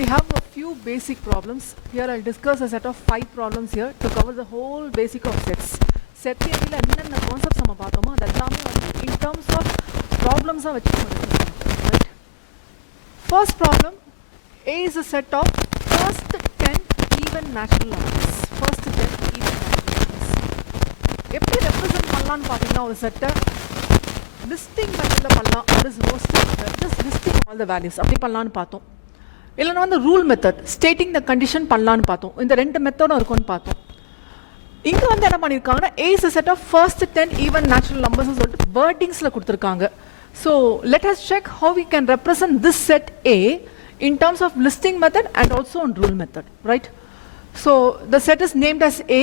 we have a few basic problems. Here I'll discuss a set of 5 problems here to cover the whole basic of sets. Set theory la enna concepts நம்ம பார்த்தோமோ அதெல்லாம் வந்து in terms of problems ஆ வச்சு நம்ம discuss பண்றோம், right? First problem, A is a set of first 10 even natural numbers. First 10 even natural numbers. எப்படி represent பண்ணலாம்னு பாத்தீங்கன்னா ஒரு செட்டை listing மெத்தட்ல பண்ணலாம். That is most just listing all the values அப்படி பண்ணலாம்னு பார்த்தோம். இல்லைன்னா வந்து rule method stating the condition பண்ணலான்னு பார்த்தோம். இந்த ரெண்டு மெத்தடும் இருக்கும்னு பார்த்தோம். இங்கே வந்து என்ன பண்ணியிருக்காங்கன்னா A is a set of first 10 even natural numbers சொல்லிட்டு வேர்டிங்ஸில் கொடுத்துருக்காங்க. So let us check how we can represent this set A in terms of listing method and also on rule method, right? So the set is named as A.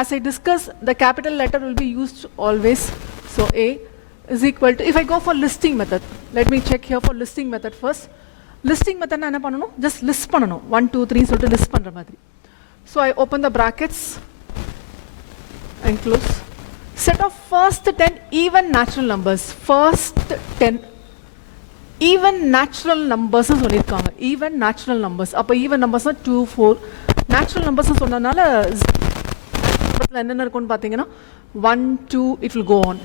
As I discussed, the capital letter will be used always. So A is equal to, if I go for listing method, let me check here for listing method first. Listing method na enna pananum, just list pananum 1 2 3 solittu list pandra madri. So I open the brackets and close. Set of first 10 even natural numbers. First 10 even natural numbers nu sollirukanga. Even natural numbers, appo even numbers na 2 4 natural numbers nu sonnadala enna irukonu pathina 1 2 it will go on.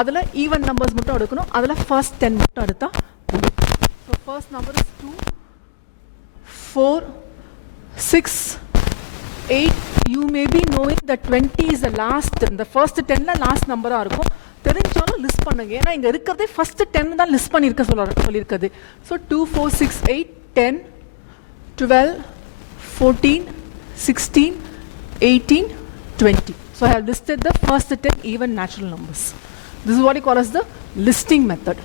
adula even numbers mattum edukanum, adula first 10 mattum edutha. So first number is 2, 4, 6, 8. You may be knowing that 20 is the last, the first 10 la last number ah irukum. தெரிஞ்சாலும் list பண்ணுங்க. ஏன்னா இங்க இருக்கிறதே first 10 தான் list பண்ணிருக்க சொல்லிருக்குது. So 2 4 6 8 10 12 14 16 18 20. So I have listed the first 10 even natural numbers. This is what you call as the listing method.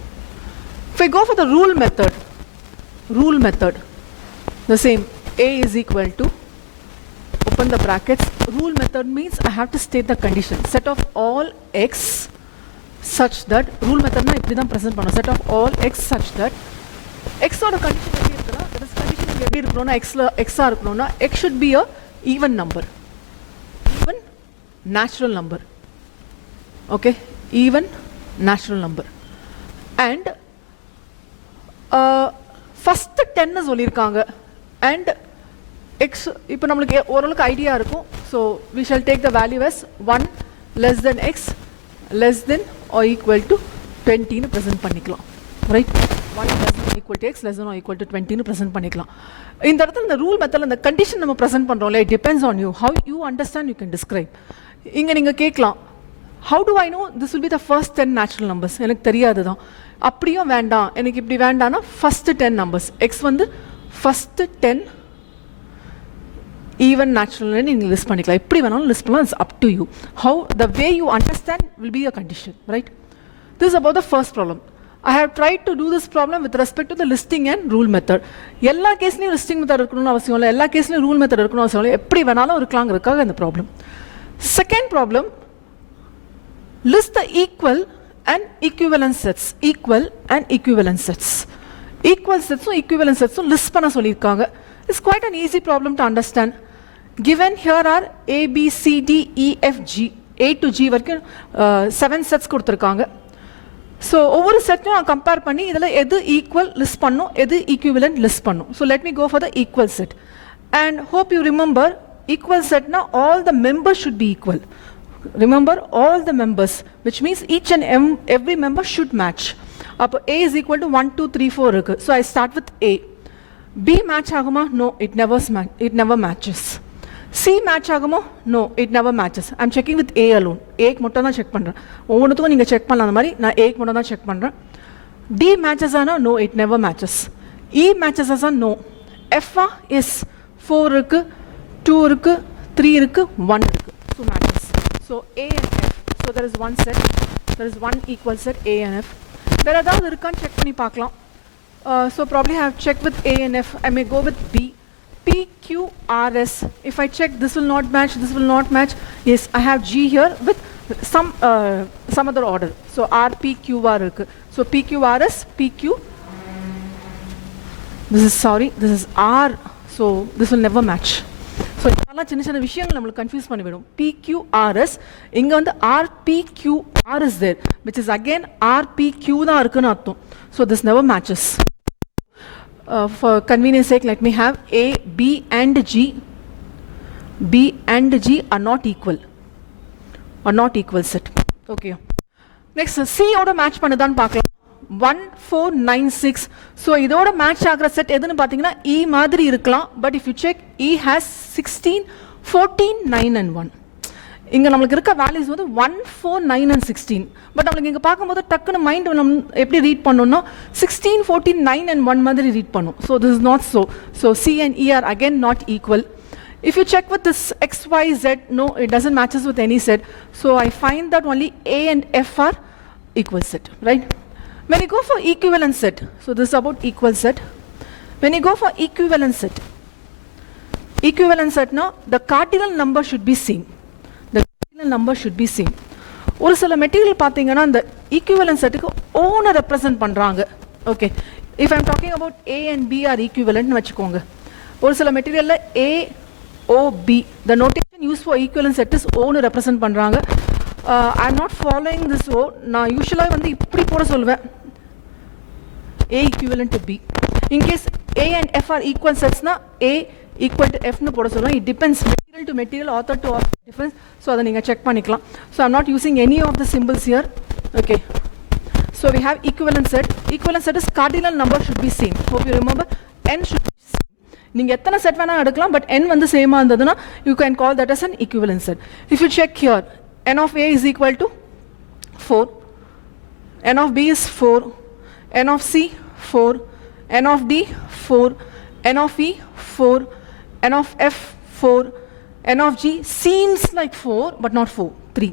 If I go for the rule method, the same. A is equal to, open the brackets. Rule method means I have to state the condition. Set of all x such that, rule method na ipdi dhaan present pannom. Set of all x such that, x oda condition eppadi irukra, that is condition eppadi irukrona, x ah irukrona, x should be a even number. Even natural number. Okay? Even natural number. And first 10 சொல்லியிருக்காங்க. And x இப்போ நம்மளுக்கு ஓரளவுக்கு idea இருக்கும். So we shall take the value as 1 less than x less than or equal to 20ன்னு present பண்ணிக்கலாம், right? 1 less than equal to x less than or equal to 20ன்னு present பண்ணிக்கலாம். இந்த இடத்துல இந்த ரூல் மெத்தடில் இந்த கண்டிஷன் நம்ம ப்ரெசென்ட் பண்ணுறோம்ல, it depends on you, how you understand, you can describe. இங்கே நீங்கள் கேட்கலாம், how do I know this will be the first 10 natural numbers? எனக்கு தெரியாது தான். அப்படியும் வேண்டாம், எனக்கு இப்படி வேண்டாம்னா ஃபஸ்ட்டு 10 நம்பர்ஸ் எக்ஸ் வந்து ஃபஸ்ட்டு 10 ஈவன் நேச்சுரல்னு நீங்கள் லிஸ்ட் பண்ணிக்கலாம். எப்படி வேணாலும் லிஸ்ட் பண்ணலாம். It's up to you. How the way you understand will be a condition, right? This is about the first problem. I have tried to do this problem with respect to the listing and rule method. எல்லா கேஸ்லையும் listing method இருக்கணும்னு அவசியம் இல்லை, எல்லா கேஸ்லையும் rule method இருக்கணும்னு அவசியம் இல்லை. எப்படி வேணாலும் இருக்கலாங்கிறதுக்காக இந்த problem. Second problem, list the equal and equivalent sets. Equal and equivalent sets. Equal sets or equivalent sets list panna sollirukanga. It's quite an easy problem to understand. Given here are A, B, C, D, E, F, G. A to G வரைக்கும் 7 sets கொடுத்துருக்காங்க. So ஒவ்வொரு செட்டும் நான் compare பண்ணி இதில் எது equal list பண்ணும், எது equivalent list பண்ணும். So let me go for the equal set. And hope you remember, equal செட்னா all the members should be equal. Remember all the members, which means each and every member should match. Up A is equal to 1 2 3 4 irukku. So I start with A. B match aguma? No, it never matches. C match aguma? No, it never matches. I'm checking with A alone. A க்கு மட்டும் தான் check பண்றேன். ஒவ்வொன்றுத்துக்கும் நீங்க check பண்ணலாம். அந்த மாதிரி நான் A க்கு மட்டும் தான் செக் பண்றேன். D matches ஆனா? No, it never matches. E matches ஆனா? No. F is 4 இருக்கு, 2 இருக்கு, 3 இருக்கு, 1 இருக்கு. So matches. So A and F. So there is one set. There is one equal set A and F. வேற ஏதாவது இருக்கான்னு செக் பண்ணி பார்க்கலாம். So probably I have checked with A and F. I may go with B. P, Q, R, S. If I check this will not match, this will not match. Yes, I have G here with some other order. So R, P, Q, R இருக்கு. So P, Q, R, S, P, Q. This is R. So this will never match. So இதெல்லாம் சின்ன சின்ன விஷயங்கள் நம்மளுக்கு confuse பண்ணிவிடும். PQRS இங்கே வந்து RPQR is there, which is again RPQ தான் இருக்குன்னு அர்த்தம். So this never matches. For convenience sake, let me have A, B and G. B and G are not equal. Are not equal set. Okay. Next, C oda match பண்ணுதான் பார்க்கலாம். 1, 4, 9, 6. So, இதோட match ஆகிற set எதுன்னு பார்த்தீங்கன்னா E மாதிரி இருக்கலாம். But if you check, E has 16, 14, 9 and 1. இங்கே நம்மளுக்கு இருக்க வேல்யூஸ் வந்து 1, 4, 9 and 16. பட் நம்மளுக்கு இங்கே பார்க்கும்போது டக்குன்னு மைண்ட் நம்ம எப்படி ரீட் பண்ணணும்னா 16, 14, 9 and 1 மாதிரி ரீட் பண்ணும். So this is not so. So C and E are again not equal. If you check with this X, Y, Z, no, it doesn't matches with any set. So I find that only A and F are equal set, right? When you go for equivalent set, so this is about equal set. When you go for equivalent set now, the cardinal number should be same. The cardinal number should be same. ஒரு சில material பார்த்தீங்கன்னா அந்த equivalent செட்டுக்கு ஓனை represent பண்ணுறாங்க. Okay, if I'm talking about A and B are ஈக்குவலன்ட்னு வச்சுக்கோங்க. ஒரு சில மெட்டீரியலில் A, O, B, the notation used for equivalent set is ஓன்னு ரெப்ரசன்ட் பண்ணுறாங்க. I am not following this O. நான் யூஸ்வலாக வந்து இப்படி போட சொல்லுவேன், A equivalent to B. In case A and F are equal setsனா A equal to F னு போட சொல்லுவேன். It depends material to material, author to author difference. So அதை நீங்கள் செக் பண்ணிக்கலாம். So I'm not using any of the symbols here. Okay. So we have equivalent set. Equivalent set is cardinal number should be same. Hope you remember. N should be same. நீங்கள் எத்தனை set வேணால் எடுக்கலாம், but n வந்து சேமாக இருந்ததுன்னா you can call that as an equivalent set. If you check here, n of A is equal to 4, n of B is 4, n of C 4, n of D 4, n of E 4, n of F 4, n of G seems like 4 but not 4, 3.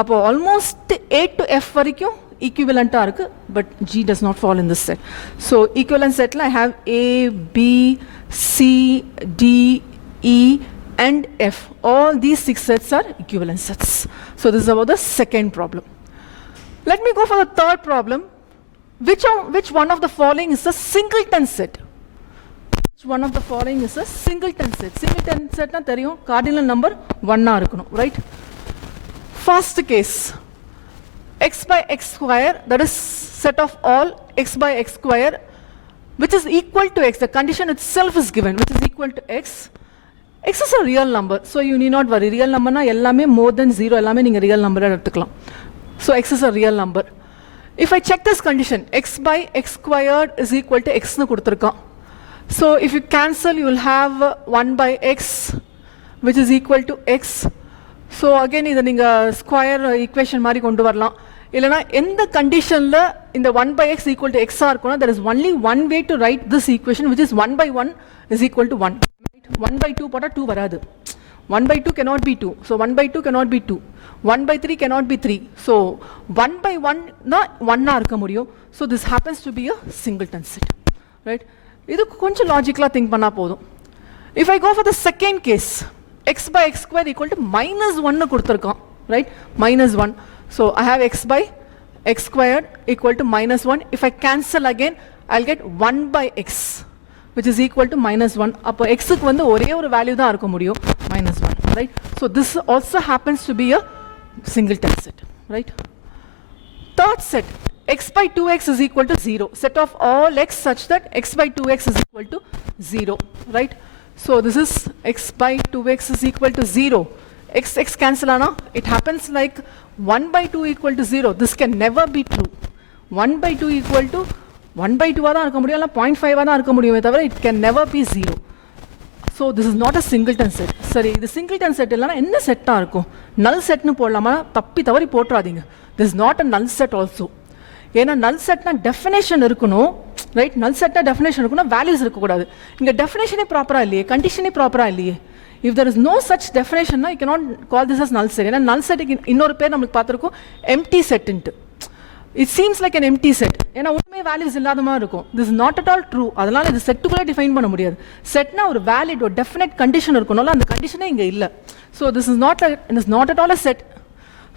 அப்போ almost A to F வரைக்கும் equivalent இருக்கு, but G does not fall in this set. So equivalent setல I have A, B, C, D, E and F. All these 6 sets are equivalent sets. So this is about the second problem. Let me go for the third problem. Which one of the following is a singleton set? Which one of the following is a singleton set? Singleton set na theriyum cardinal number 1 irukanum, right? First case, x by x square, that is set of all x by x square which is equal to x. The condition itself is given, which is equal to x. X is a real number, so you need not worry. Real number na ellame more than 0 ellame neenga real number eduthikalam. So x is a real number. If I check this condition, x by x squared is equal to x nu kuduthirukam. So if you cancel, you will have 1 by x which is equal to x. So again idu neenga square equation mari kondu varalam. Illana endha condition la inda 1 by x equal to x ah irukona, there is only one way to write this equation, which is 1 by 1 is equal to 1. 1 by 2 போட்டா 2 வராது. 1 by 2 cannot be 2. So 1 by 2 cannot be 2. 1 by 3 cannot be 3. So 1 by 1 na 1 இருக்க முடியும். So this happens to be a singleton set, right? இது கொஞ்சம் லாஜிக்கலா think பண்ணா போதும். If I go for the second case, x by x square equal to minus 1 கொடுத்திருக்கோம், right? Minus 1. So I have x by x squared equal to minus 1. If I cancel again, I'll get 1 by x which is equal to minus 1. அப்போ x க்கு வந்து ஒரே ஒரு value தான் இருக்க முடியும், minus 1, right? So this also happens to be a singleton set, right? Third set, x by 2x is equal to 0. Set of all x such that x by 2x is equal to 0, right? So this is x by 2x is equal to 0. X cancel ana, it happens like 1 by 2 equal to 0. This can never be true. 1 by 2 equal to 1 by 2 தான் இருக்க முடியும், இல்ல 0.5 தான் இருக்க முடியுமே தவிர it can never be 0. So this is not a singleton set. சரி, இது singleton set இல்லனா என்ன செட்டா இருக்கும்? null set னு போடலாமா? தப்பி தவறி போட்றாதீங்க. This is not a null set also. ஏனா null set னா definition இருக்கணும், right? null set னா definition இருக்கணும், values இருக்க கூடாது. இங்க definition ப்ராப்பரா இல்லையே, condition ப்ராப்பரா இல்லையே. If there is no such definition, you cannot call this as null set. ஏனா null set க்கு இன்னொரு பேர் நமக்கு பாத்திருக்கோம், empty set ன்ட்டு. It seems like an empty set. ஏனா ஒண்ணுமே values இல்லாத மாதிரி இருக்கும். This is not at all true. அதனால இது செட்டுக்குள்ள டிஃபைன் பண்ண முடியாது. செட்னா ஒரு valid or definite condition இருக்கணும்ல, அந்த கண்டிஷனே இங்க இல்ல. So this is not at all a set.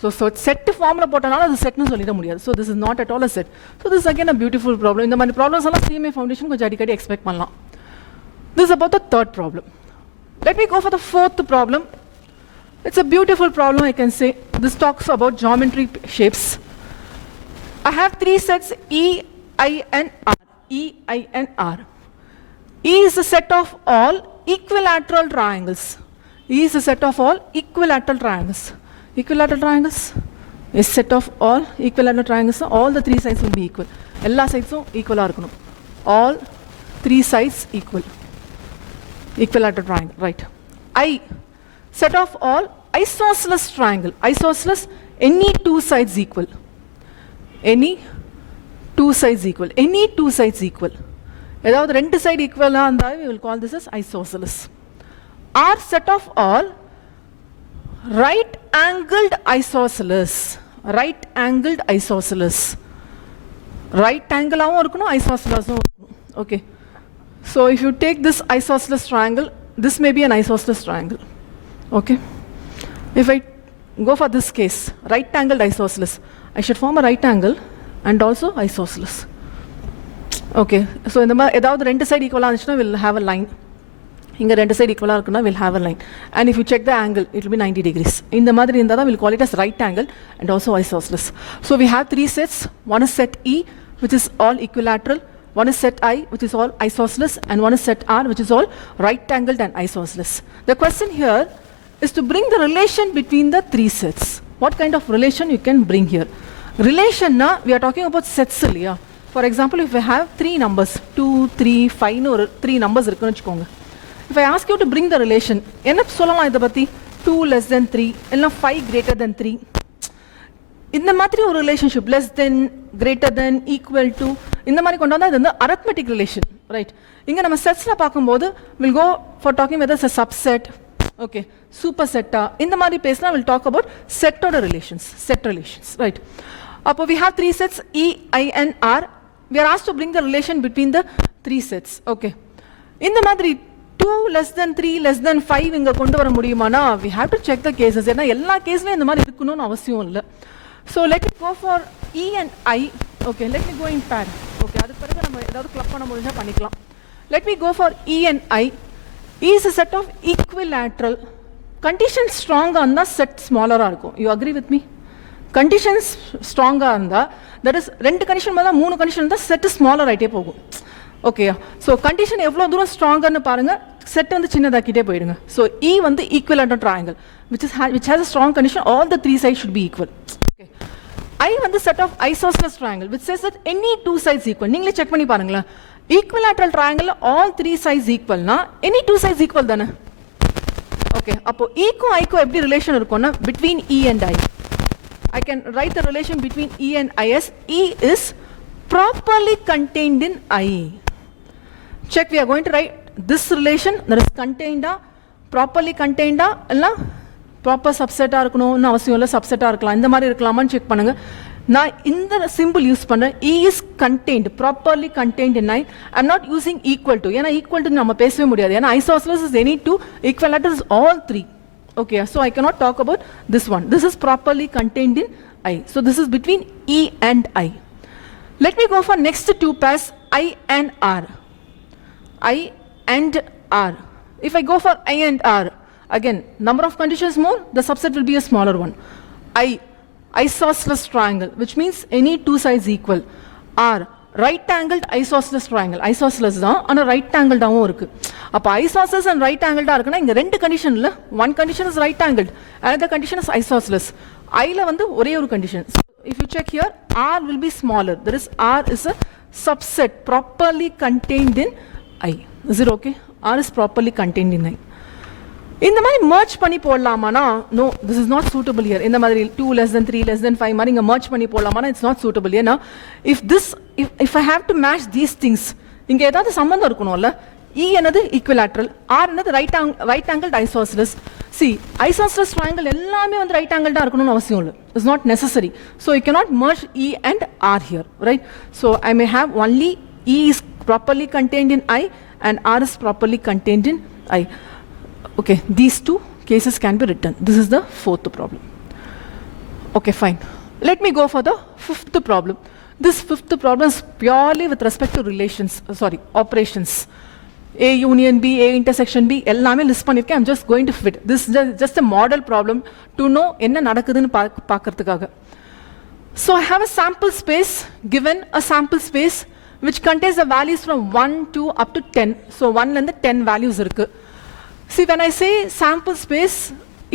So set formula போட்டனால அது செட்னு சொல்லிட முடியாது. So this is not at all a set. So this is again a beautiful problem. இந்த மாதிரி problems எல்லாம் CMA foundation கொஞ்சம் அடிக்கடி எக்ஸ்பெக்ட் பண்ணலாம். This is about the third problem. Let me go for the fourth problem. It's a beautiful problem, I can say. This talks about geometry shapes. I have 3 sets E, I and R. E, I and R. E is a set of all equilateral triangles. E is a set of all equilateral triangles. Equilateral triangles is set of all equilateral triangles. All the three sides will be equal. All sides equal are all three sides equal. Equilateral triangle, right? I, set of all isosceles triangle. Isosceles, any two sides equal. Any two sides equal. Any two sides equal. ஏதாவது ரெண்டு side ஈக்குவலாக இருந்தால் we will call this as isosceles. R, set of all right angled isosceles. Right angled isosceles. Right angle-ஆவும் இருக்கணும், isosceles-உம் இருக்கணும். Okay. So if you take this isosceles triangle, this may be an isosceles triangle. Okay. If I go for this case, right angled isosceles, I should form a right angle and also isosceles. Okay, so in the ஏதாவது ரெண்டு side ஈக்குவலாக இருந்துச்சுன்னா will have a line. இங்கே ரெண்டு side ஈக்குவலாக இருக்குன்னா will have a line. And if you check the angle, it will be 90 degrees. இந்த மாதிரி இருந்தால் தான் we'll call it as right angle and also isosceles. So we have three sets. One is set E, which is all equilateral. One is set I, which is all isosceles. And one is set R, which is all right angled and isosceles. The question here is to bring the relation between the three sets. What kind of relation you can bring here? Relation, na, we are talking about sets. Yeah. For example, if I have three numbers, 2, 3, 5, or three numbers, if I ask you to bring the relation, என்ன சொல்லலாம் இதை பற்றி 2 less than 3, இல்லைனா 5 greater than 3, இந்த மாதிரி ஒரு relationship less than, greater than, equal to, இந்த மாதிரி கொண்டு வந்தால் இது வந்து arithmetic relation, right? இங்கே நம்ம செட்ஸில் பார்க்கும்போது we'll go for talking whether it's a subset, okay, superset, இந்த மாதிரி பேசினா we'll talk about set-ஓட relations, set relations, right? அப்போ we have three sets, E, I, and R. We are asked to bring the relation between the three sets. Okay. இந்த மாதிரி 2 less than 3 less than 5 இங்க கொண்டு வர முடியுமானா we have to check the cases. ஏன்னா எல்லா கேஸ்லயும் இந்த மாதிரி இருக்கணும்னு அவசியம் இல்லை. So let me go for E and I. Okay, let me go in pair. Okay, அதுக்கு பிறகு நம்ம ஏதாவது கிளப் பண்ண முடிஞ்சா பண்ணிக்கலாம். Let me go for E and I. E is a set of equilateral. Condition strong இருந்தா set smaller இருக்கும். You agree with me? Conditions stronger இருந்தா, that is ரெண்டு கண்டிஷன் மேலே மூணு கண்டிஷன் இருந்தால் செட்டு ஸ்மாலர் ஆகிட்டே போகும். ஓகே, ஸோ கண்டிஷன் எவ்வளோ தூரம் ஸ்ட்ராங்கர்னு பாருங்கள், செட் வந்து சின்னதாக்கிட்டே போயிடுங்க. ஸோ E வந்து equivalent triangle which has a strong condition, all the three sides should be equal. Okay. I வந்து set of isosceles triangle which says that any two sides equal. நீங்களே check பண்ணி பாருங்களேன், equilateral triangle all three sides equalனா any two sides equal தானே. Okay, அப்போ ஈக்கும் ஐக்கும் எப்படி relation இருக்கும்னா between E and I. I can write the relation between E and I as E is properly contained in I. Check, we are going to write this relation that is contained, properly contained, illa proper subset irukணும் அவசியம் இல்லை, subset இருக்கலாம், இந்த மாதிரி இருக்கலாமான்னு check பண்ணுங்க. நான் இந்த symbol use பண்றேன், E is contained, properly contained in I. I'm not using equal to, ஏன்னா equal to நம்ம பேசவே முடியாது, ஏன்னா isosceles is any two, equilateral is all three. Okay, so I cannot talk about this one. This is properly contained in I. So this is between E and I. Let me go for next two pairs, I and R. I and R. If I go for I and R, again, number of conditions more, the subset will be a smaller one. I, isosceles triangle, which means any two sides equal. R, right angled isosceles triangle. Isosceles தான், ஆனால் right angled ஆகவும் இருக்கு. அப்போ isosceles and right angled இருக்குன்னா இங்கே ரெண்டு condition இல்லை, one condition is right angled, another condition is isosceles. I-ல வந்து ஒரே ஒரு condition. So if you check here, R will be smaller. That is, R is a subset properly contained in I. Is it okay? R is properly contained in I. இந்த மாதிரி merge பண்ணி போடலாமானா no, this is not suitable here. இந்த மாதிரி 2 less than 3 less than 5 மாதிரி இங்கே merge பண்ணி போடலாமானா it's not suitable. ஏன்னா if I have to match these things, இங்கே ஏதாவது சம்பந்தம் இருக்கணும்ல. E என்னது equilateral, R என்னது right angled isosceles. See, isosceles triangle எல்லாமே வந்து right angled இருக்கணும்னு அவசியம் இல்லை. It's not necessary. So you cannot merge E and R here, right? So I may have only E is properly contained in I and R is properly contained in I. Okay, these two cases can be written. This is the fourth problem. Okay, fine. Let me go for the fifth problem. This fifth problem is purely with respect to relations, operations. A union B, A intersection B, எல்லாமே list பண்ணிருக்கேன். I'm just going to fit. This is just a model problem to know என்ன நடக்குதுன்னு பார்க்கறதுக்காக. So I have a sample space, given a sample space which contains the values from 1 to up to 10. So 1 and the 10 values irukku. See, when I say sample space,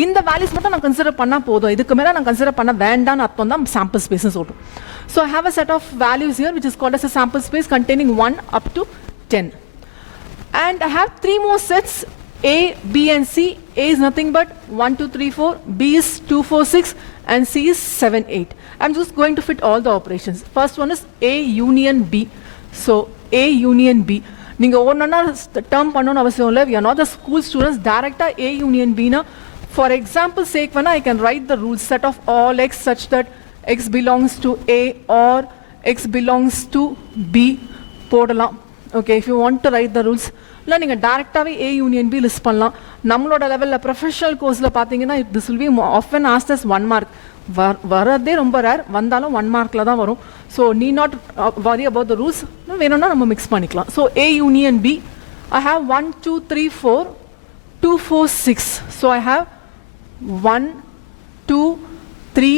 in the values மட்டும் நான் consider பண்ணா போதும், இதுக்கு மேல நான் consider பண்ண வேண்டாம்னு அர்த்தம் தான் sample space னு சொல்றோம். So I have a set of values here which is called as a sample space containing 1 up to 10. And I have 3 more sets, A, B and C. A is nothing but 1, 2, 3, 4, B is 2, 4, 6 and C is 7, 8. I'm just going to fit all the operations. First one is A union B. So A union B. நீங்க ஒவ்வொன்னா term பண்ணனும் அவசியம் இல்லை. We are not the school students. Direct A union B na. For example sake, when I can write the rule set of all x such that x belongs to A or x belongs to B போடலாம். Okay, if you want to write the rules, இல்லை நீங்கள் டேரெக்டாகவே A union B list பண்ணலாம். நம்மளோட லெவலில் professional கோர்ஸில் பார்த்தீங்கன்னா this will be often asked as 1 mark. வரதே ரொம்ப ரேர், வந்தாலும் 1 மார்க்கில் தான் வரும். So need not worry about the rules. வேணும்னா நம்ம மிக்ஸ் பண்ணிக்கலாம். So A union B, I have 1, 2, 3, 4, 2, 4, 6. So I have 1, 2, 3,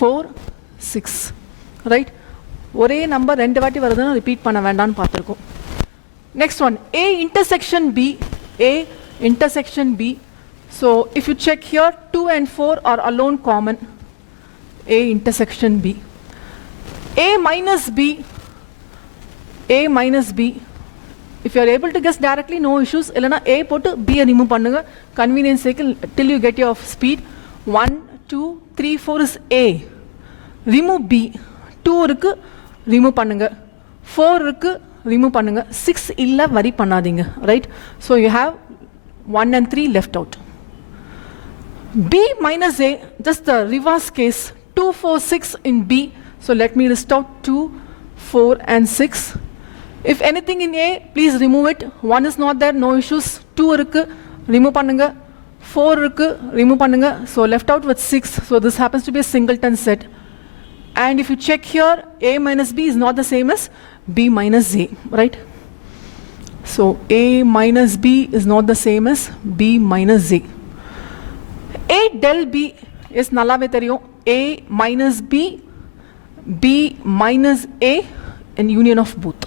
4, 6. Right? ஒரே நம்பர் 2 வாட்டி வருதுன்னு ரிப்பீட் பண்ண வேண்டாம்னு பார்த்துருக்கோம். Next one, A intersection B. A intersection B. So if you check here, 2 and 4 are alone common. A intersection B. A minus B. A minus B. If you are able to guess directly, no issues. Illana A போட்டு B remove பண்ணுங்க. Convenience sake till you get your speed. 1, 2, 3, 4 is A. Remove B. 2 இருக்கு remove பண்ணுங்க. 4 இருக்கு remove பண்ணுங்க. 6 இல்ல வரி பண்ணாதீங்க. Right? So you have 1 and 3 left out. B minus A, just the reverse case. 2, 4, 6 in B. So let me list out 2, 4 and 6. If anything in A, please remove it. 1 is not there, no issues. 2 irukku, remove பண்ணுங்க. 4 irukku, remove பண்ணுங்க. So left out with 6. So this happens to be a singleton set. And if you check here, A minus B is not the same as B minus A, right? So A minus B is not the same as B minus A. A del B is நல்லாவே தெரியும். A minus B, B minus A, and union of both.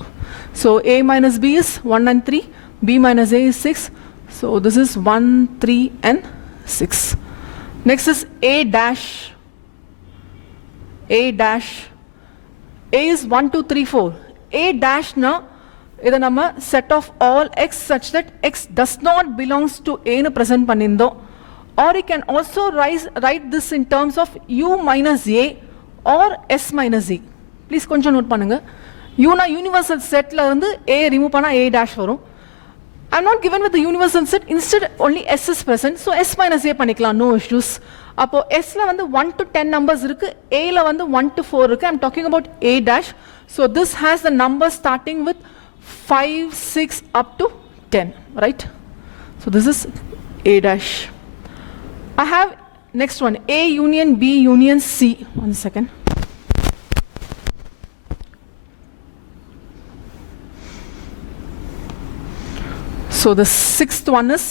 So A minus B is 1 and 3, B minus A is 6. So this is 1, 3 and 6. Next is A dash. A dash. A is 1, 2, 3, 4. A dash na இதை நம்ம set of all x such that x does not belongs to A னு present பண்ணியிருந்தோம். Or you can also write this in terms of U minus A or S minus A. Please கொஞ்சம் note பண்ணுங்க. U na universal setல இருந்து A remove பண்ணா A dash வரும். I'm not given with the universal set, instead only S is present. So S minus A பண்ணிக்கலாம், no issues. அப்போ Sல வந்து 1 to 10 numbers இருக்கு, Aல வந்து 1 to 4 இருக்கு. I'm talking about A dash. So this has the numbers starting with 5, 6 up to 10, right? So this is A dash. I have next one, A union B union C. 1 second. So the sixth one is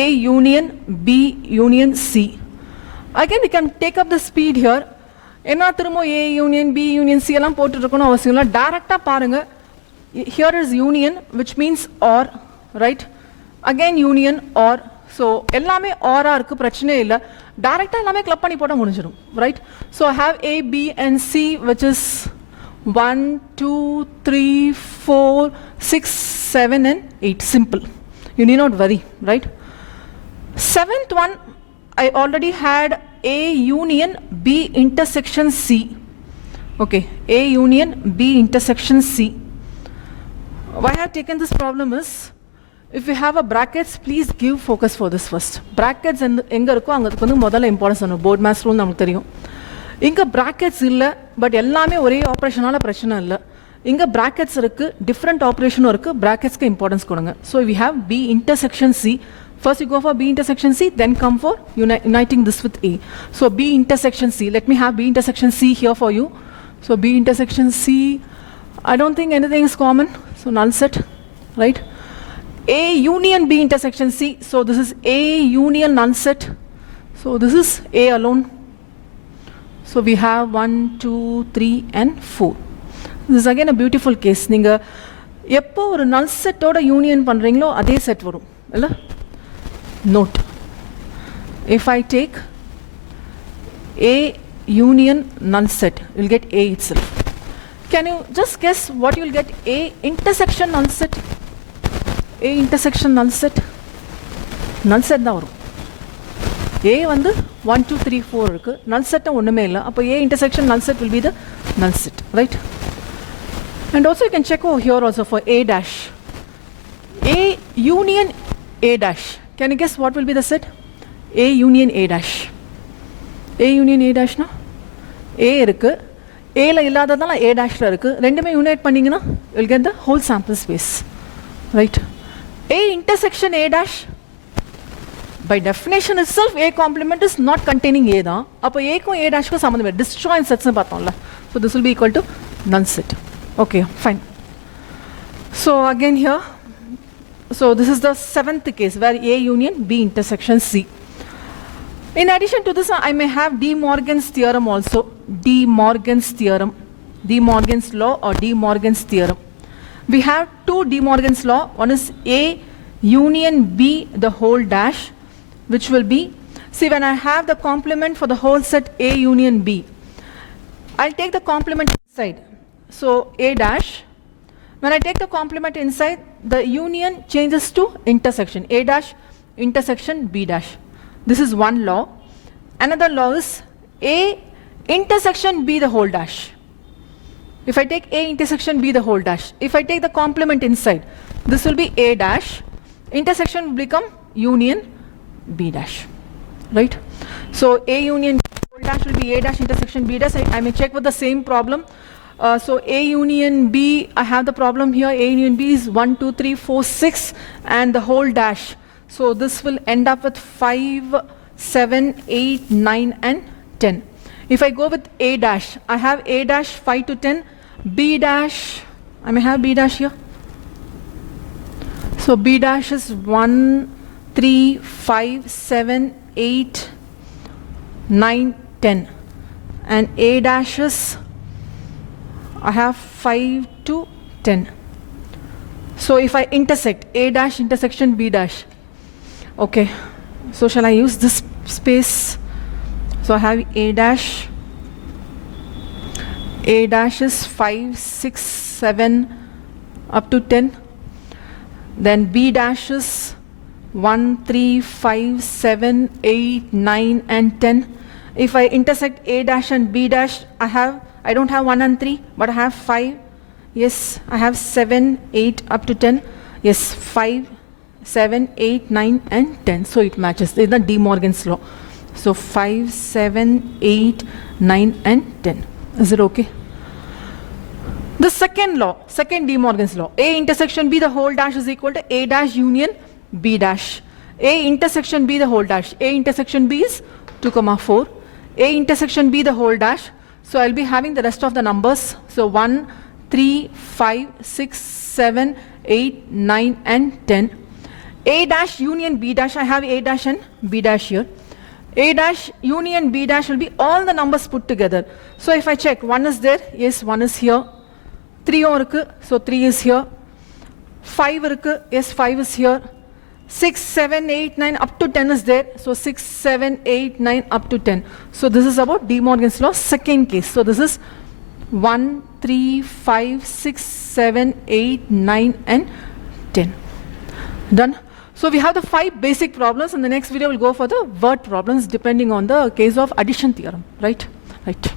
A union B union C. Again we can take up the speed here. என்ன திரும்ப A union B union C எல்லாம் போட்டு இருக்கணும் அவசியம் இல்லை. டைரக்டா பாருங்க. Here is union which means or, right? Again union or. So எல்லாமே or இருக்கு, பிரச்சனை இல்லை. டைரக்டா எல்லாமே கிளப் பண்ணி போட முடிஞ்சிடும், right? So I have A B and C which is 1, 2, 3, 4, 6, 7 and 8. Simple. You need not worry, right? Seventh one, I already had A union B intersection C. Okay, A union B intersection C. Why I have taken this problem is, if you have a brackets, please give focus for this first. Brackets எங்க இருக்கோ அங்க வந்து முதல்ல importance பண்ணணும். Board maths rule நமக்கு தெரியும். இங்க brackets இல்லை, பட் எல்லாமே ஒரே ஆப்ரேஷனால பிரச்சனை இல்லை. இங்க brackets இருக்கு, different operation இருக்கு, bracketsக்கு importance கொடுங்க. So we have B intersection C. First you go for B intersection C, then come for uniting this with A. So B intersection C. Let me have B intersection C here for you. So B intersection C, I don't think anything is common. So null set, right? A union B intersection C. So this is A union null set. So this is A alone. So we have 1, 2, 3 and 4. This is again a beautiful case. நீங்கள் எப்போ ஒரு null setோட union பண்ணுறீங்களோ அதே set வரும் இல்லை? Note, if I take A union null set, you'll get A itself. Can you just guess what you'll get? A intersection null set. A intersection null set. Null set தான் வரும். A வந்து 1 2 3 4 இருக்கு. Null set ஒண்ணுமே இல்லை. அப்போ A intersection null set will be the null set, right? And also you can check over here also for A dash. A union A dash. Can you guess what will be the set? A union A dash. A union A dash na? A இருக்கு. A ல இல்லாததால A dash ல இருக்கு. ரெண்டுமே unite பண்ணீங்கன்னா you'll get the whole sample space, right? A intersection A dash. By definition itself, A complement is not containing A தான். அப்போ A க்கும் A dash க்கும் சம்மந்தம் இல்லை. Disjoint sets பார்த்தோம்ல. So this will be equal to null set. Okay, fine. So again here, so this is the 7th case where A union B intersection C. In addition to this, I may have De Morgan's theorem also. De Morgan's theorem, De Morgan's law or De Morgan's theorem. We have two De Morgan's law. One is A union B the whole dash, which will be, see, when I have the complement for the whole set A union B, I'll take the complement inside. So A dash, when I take the complement inside, the union changes to intersection. A dash intersection B dash. This is one law. Another law is A intersection B the whole dash. If I take A intersection B the whole dash, if I take the complement inside, this will be A dash, intersection will become union B dash, right? So A union B whole dash will be A dash intersection B dash. I may check with the same problem. So A union B, I have the problem here. A union B is 1 2 3 4 6 and the whole dash. So this will end up with 5 7 8 9 and 10. If I go with A dash, I have A dash 5 to 10. B dash, I may have B dash here. So B dash is 1 3 5 7 8 9 10 and A dash is, I have 5 to 10. So if I intersect A dash intersection B dash, okay, so shall I use this space? So I have A dash. A dash is 5 6 7 up to 10. Then B dash is 1 3 5 7 8 9 and 10. If I intersect A dash and B dash, I don't have 1 and 3, but I have 5. Yes, I have 7 8 up to 10. Yes, 5 7 8 9 and 10. So it matches. This is the De Morgan's law. So 5 7 8 9 and 10. Is it okay? The second law, second De Morgan's law, A intersection B the whole dash is equal to A dash union B dash. A intersection B the whole dash. A intersection B is 2 comma 4. A intersection B the whole dash. So I'll be having the rest of the numbers. So 1 3 5 6 7 8 9 and 10. A dash union B dash, I have A dash and B dash here. A dash union B dash will be all the numbers put together. So if I check, 1 is there, yes, 1 is here. 3 irukku, so 3 is here. 5 irukku, yes, 5 is here. 6, 7, 8, 9 up to 10 is there. So 6, 7, 8, 9 up to 10. So this is about De Morgan's law, second case. So this is 1, 3, 5, 6, 7, 8, 9 and 10. Done. So we have the 5 basic problems. In the next video we'll go for the word problems depending on the case of addition theorem. Right? Right.